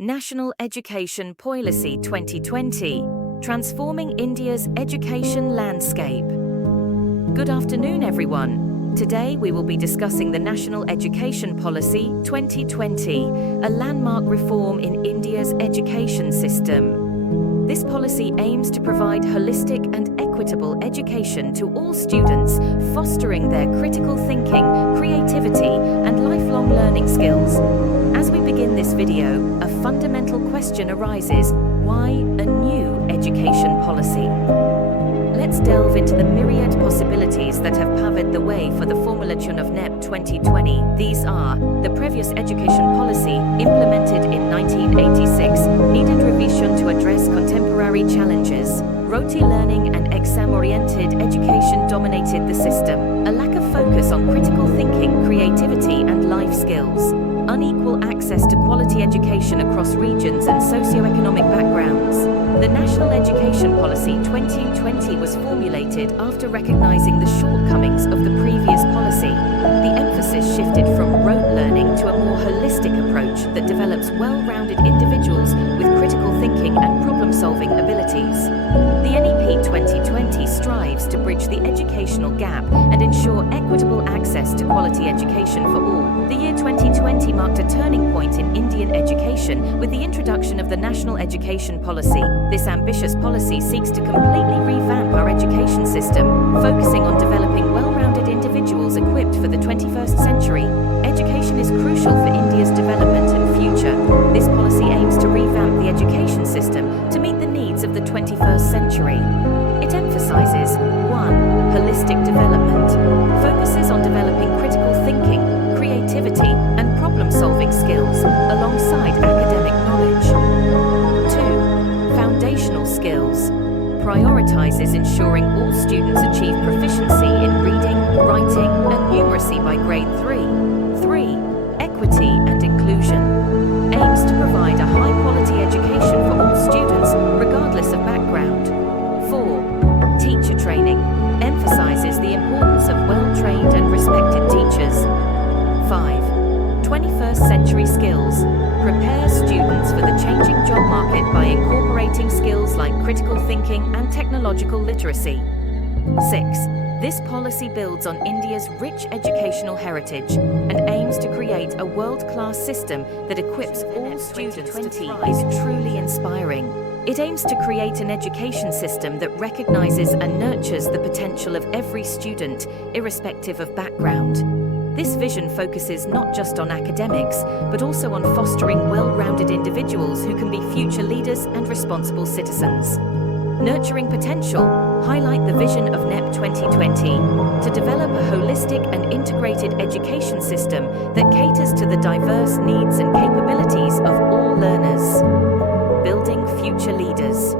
National Education Policy 2020, Transforming India's Education Landscape. Good afternoon, everyone. Today we will be discussing the National Education Policy 2020, a landmark reform in India's education system. This policy aims to provide holistic and equitable education to all students, fostering their critical thinking, creativity, and lifelong learning skills. As we begin this video, a fundamental question arises: why a new education policy? Let's delve into the myriad possibilities that have paved the way for the formulation of NEP 2020. These are: the previous education policy, implemented in 1986, needed revision to address contemporary challenges. Roti learning and exam-oriented education dominated the system. A lack of focus on critical thinking, creativity, and life skills. Unequal access to quality education across regions and socio-economic backgrounds. The National Education Policy 2020 was formulated after recognizing the shortcomings of the previous policy. The emphasis shifted from rote learning to a more holistic approach that develops well-rounded individuals with critical thinking and problem-solving abilities. The NEP 2020 strives to bridge the educational gap and ensure equitable access to quality education for all. The year 2020 marked a turning point in Indian education with the introduction of the National Education Policy. This ambitious policy seeks to completely revamp our education system, focusing on developing well-rounded individuals equipped for the 21st century. Education is crucial for India's development and future. This policy aims to revamp the education system to meet the needs of the 21st century. It emphasizes 1. Holistic development. Focuses on developing critical thinking, creativity, and problem-solving skills alongside academic knowledge. 2. Foundational skills. Prioritizes ensuring all students achieve proficiency in reading, writing, and numeracy by grade 3. 3. Equity and inclusion. Aims to provide a high-quality education for all students, regardless of background. 4. Teacher training. Emphasizes the importance of well-trained and respected teachers. 5. 21st century skills. Prepares students for the changing job market by incorporating skills like critical thinking and technological literacy. 6. This policy builds on India's rich educational heritage and aims to create a world-class system that equips all students to thrive. Is truly inspiring. It aims to create an education system that recognizes and nurtures the potential of every student, irrespective of background. This vision focuses not just on academics, but also on fostering well-rounded individuals who can be future leaders and responsible citizens. Nurturing potential. Highlight the vision of NEP 2020 to develop a holistic and integrated education system that caters to the diverse needs and capabilities of all learners. Building future leaders.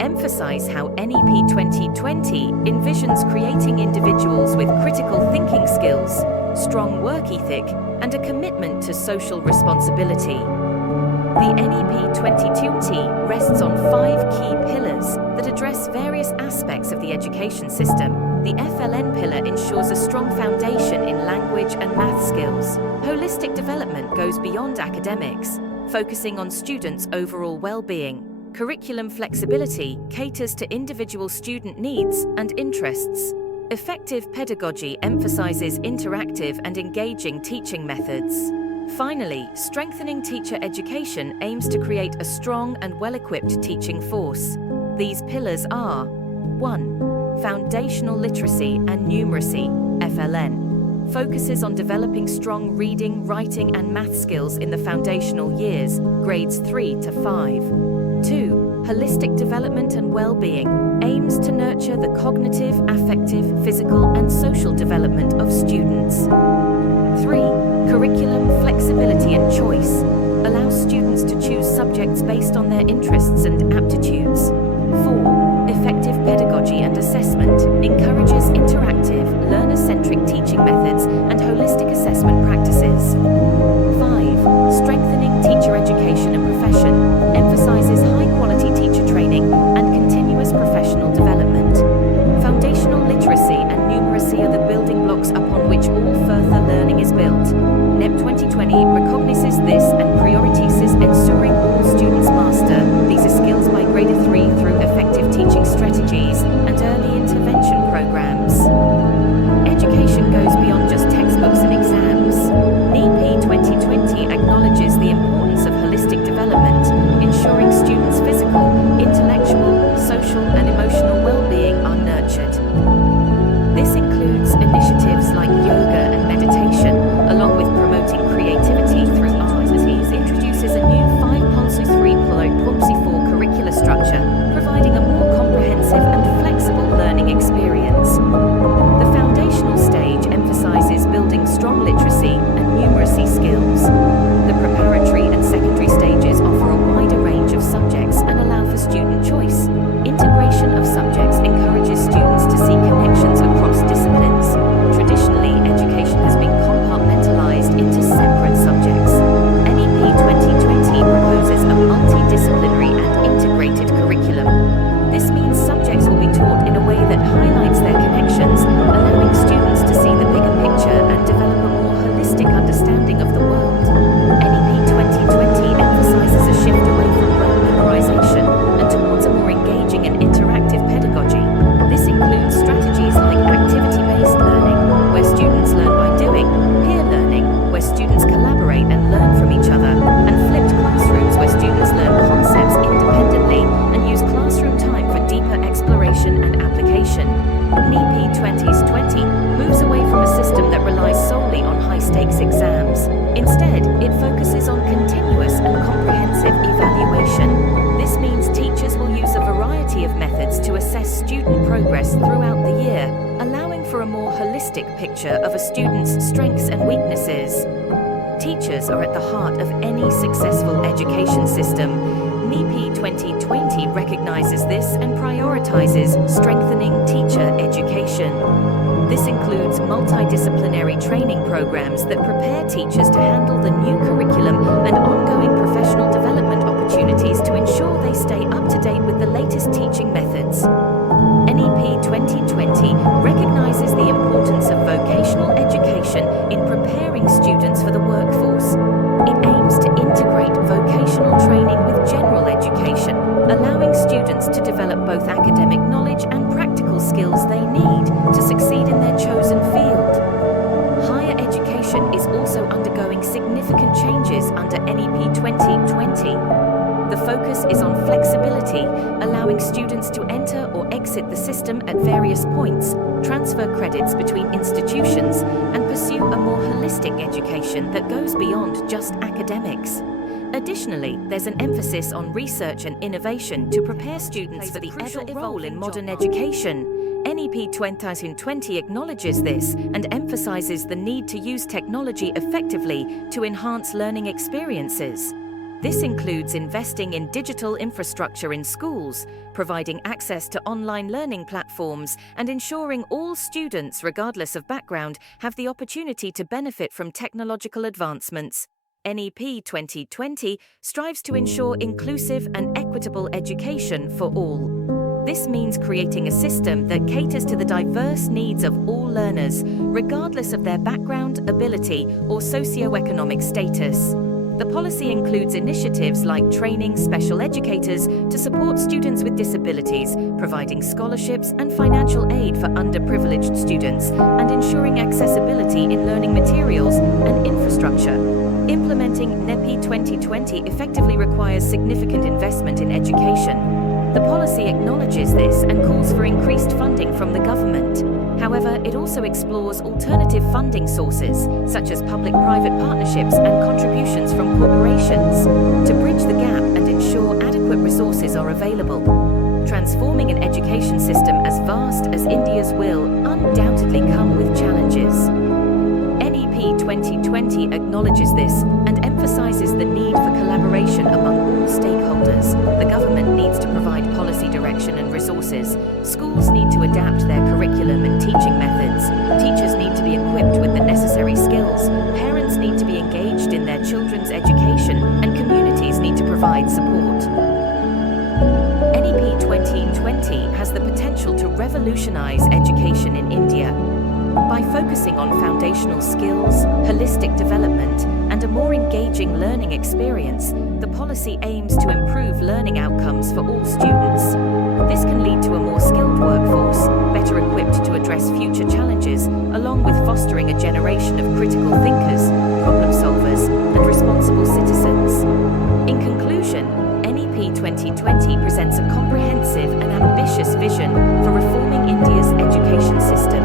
Emphasize how NEP 2020 envisions creating individuals with critical thinking skills, strong work ethic, and a commitment to social responsibility. The NEP 2020 rests on 5 key pillars that address various aspects of the education system. The FLN pillar ensures a strong foundation in language and math skills. Holistic development goes beyond academics, focusing on students' overall well-being. Curriculum flexibility caters to individual student needs and interests. Effective pedagogy emphasizes interactive and engaging teaching methods. Finally, strengthening teacher education aims to create a strong and well-equipped teaching force. These pillars are: 1. Foundational literacy and numeracy, FLN. Focuses on developing strong reading, writing, and math skills in the foundational years, grades 3 to 5. 2. Holistic development and well-being. Aims to nurture the cognitive, affective, physical, and social development of students. 3. Curriculum flexibility and choice. Allows students to choose subjects based on their interests and aptitudes. 4. Effective pedagogy and assessment. Encourages interactive, learner-centric teaching methods and holistic assessment practices. 5. Strengthening teacher education and profession. Emphasizes high-quality teacher training and continuous professional development. Foundational literacy and numeracy are the building blocks upon which all further learning is built. NEP 2020 recognizes this and prioritizes ensuring all a more holistic picture of a student's strengths and weaknesses. Teachers are at the heart of any successful education system. NEP 2020 recognizes this and prioritizes strengthening teacher education. This includes multidisciplinary training programs that prepare teachers to handle the new curriculum and ongoing professional development opportunities to ensure they stay up to date with the latest teaching methods. NEP 2020 recognizes the importance of vocational education in preparing students for the workforce. It aims to integrate vocational training with general education, allowing students to develop both academic knowledge and practical skills they need to succeed in their chosen field. Higher education is also undergoing significant changes under NEP 2020. The focus is on flexibility, allowing students to enter or exit the system at various points, transfer credits between institutions, and pursue a more holistic education that goes beyond just academics. Additionally, there's an emphasis on research and innovation to prepare students for the ever-evolving role in modern education. NEP 2020 acknowledges this and emphasizes the need to use technology effectively to enhance learning experiences. This includes investing in digital infrastructure in schools, providing access to online learning platforms, and ensuring all students, regardless of background, have the opportunity to benefit from technological advancements. NEP 2020 strives to ensure inclusive and equitable education for all. This means creating a system that caters to the diverse needs of all learners, regardless of their background, ability, or socioeconomic status. The policy includes initiatives like training special educators to support students with disabilities, providing scholarships and financial aid for underprivileged students, and ensuring accessibility in learning materials and infrastructure. Implementing NEP 2020 effectively requires significant investment in education. The policy acknowledges this and calls for increased funding from the government. However, it also explores alternative funding sources, such as public-private partnerships and contributions from corporations, to bridge the gap and ensure adequate resources are available. Transforming an education system as vast as India's will undoubtedly come with challenges. NEP 2020 acknowledges this and emphasizes the need for collaboration among all stakeholders. The government needs to provide policy direction and resources. Schools need to adapt their curriculum and teaching methods. Teachers need to be equipped with the necessary skills. Parents need to be engaged in their children's education, and communities need to provide support. NEP 2020 has the potential to revolutionize education in India. By focusing on foundational skills, holistic development, and a more engaging learning experience, the policy aims to improve learning outcomes for all students. This can lead to a more skilled workforce, better equipped to address future challenges, along with fostering a generation of critical thinkers, problem solvers, and responsible citizens. In conclusion, NEP 2020 presents a comprehensive and ambitious vision for reforming India's education system.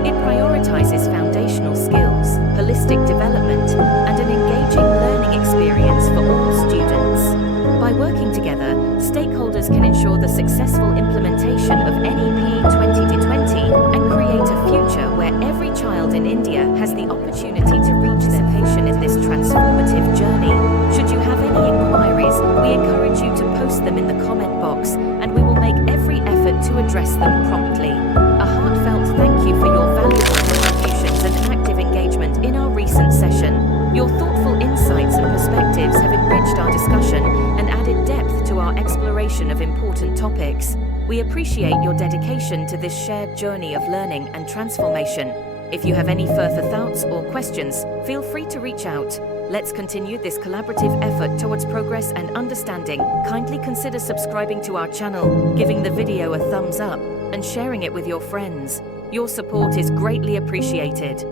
It prioritizes foundational skills, holistic development, and an engaging learning experience for all students. By working together, stakeholders can ensure the successful implementation of NEP 2020 and create a future where every child in India has the opportunity to reach their passion in this transformative journey. Should you have any inquiries, we encourage you to post them in the comment box, and we will make every effort to address them promptly. A heartfelt thank you for your valuable contributions and active engagement in our recent session. Your thoughtful insights and perspectives have enriched our discussion and added depth to our exploration of important topics. We appreciate your dedication to this shared journey of learning and transformation. If you have any further thoughts or questions, feel free to reach out. Let's continue this collaborative effort towards progress and understanding. Kindly consider subscribing to our channel, giving the video a thumbs up, and sharing it with your friends. Your support is greatly appreciated.